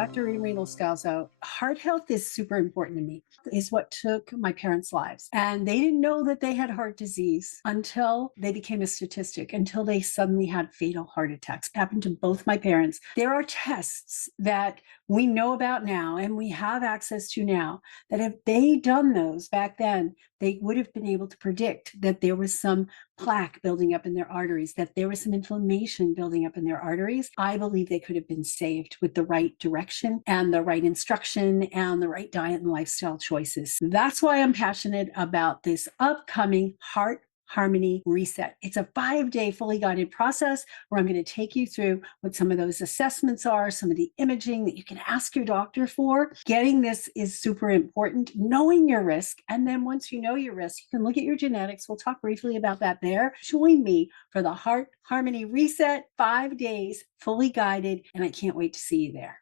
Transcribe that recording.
Dr. Renal Scalzo, heart health is super important to me. It's what took my parents' lives. And they didn't know that they had heart disease until they became a statistic, until they suddenly had fatal heart attacks. It happened to both my parents. There are tests that we know about now and we have access to now that if they done those back then, they would have been able to predict that there was some plaque building up in their arteries, that there was some inflammation building up in their arteries. I believe they could have been saved with the right direction and the right instruction and the right diet and lifestyle choices. That's why I'm passionate about this upcoming Heart Harmony Reset. It's a 5-day fully guided process where I'm going to take you through what some of those assessments are, some of the imaging that you can ask your doctor for. Getting this is super important, knowing your risk. And then once you know your risk, you can look at your genetics. We'll talk briefly about that there. Join me for the Heart Harmony Reset, 5 days, fully guided, and I can't wait to see you there.